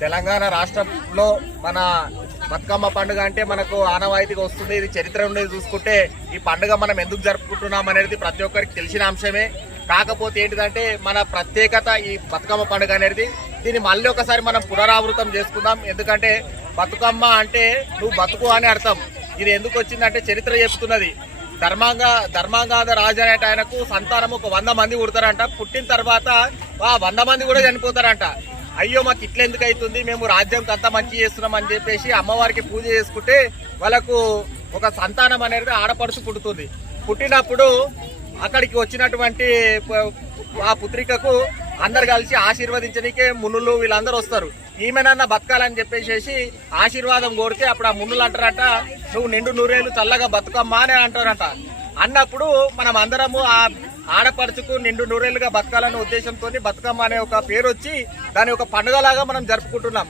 తెలంగాణ రాష్ట్రంలో మన బతుకమ్మ పండుగ అంటే మనకు ఆనవాయితీగా వస్తుంది. ఇది చరిత్ర ఉండేది చూసుకుంటే ఈ పండుగ మనం ఎందుకు జరుపుకుంటున్నాం అనేది ప్రతి ఒక్కరికి తెలిసిన అంశమే. కాకపోతే ఏంటిదంటే మన ప్రత్యేకత ఈ బతుకమ్మ పండుగ అనేది. దీన్ని మళ్ళీ ఒకసారి మనం పునరావృతం చేసుకుందాం. ఎందుకంటే బతుకమ్మ అంటే నువ్వు బతుకు అని అర్థం. ఇది ఎందుకు వచ్చిందంటే చరిత్ర చెప్తున్నది. ధర్మాంగా ధర్మాంగాధ రాజు అనేట ఆయనకు సంతానం ఒక వంద మంది పుడతారంట. పుట్టిన తర్వాత ఆ వంద మంది కూడా చనిపోతారంట. అయ్యో మాకు ఇట్లా ఎందుకు అవుతుంది? మేము రాజ్యం అంతా మంచి చేస్తున్నాం అని చెప్పేసి అమ్మవారికి పూజ చేసుకుంటే వాళ్ళకు ఒక సంతానం అనేది ఆడపడుచు పుడుతుంది. పుట్టినప్పుడు అక్కడికి వచ్చినటువంటి ఆ పుత్రికకు అందరు కలిసి ఆశీర్వదించడానికే మునులు వీళ్ళందరూ వస్తారు. ఈమెనన్నా బతకాలని చెప్పేసి ఆశీర్వాదం కోరితే అప్పుడు ఆ మునులు అంటారట నువ్వు నిండు నూరేళ్ళు చల్లగా బతుకమ్మా అని అంటారట. అన్నప్పుడు మనం అందరము ఆ ఆడపడుచుకు నిండు నూరేళ్ళుగా బతకాలనే ఉద్దేశంతో బతుకమ్మ అనే ఒక పేరు వచ్చి దాని ఒక పండుగలాగా మనం జరుపుకుంటున్నాం.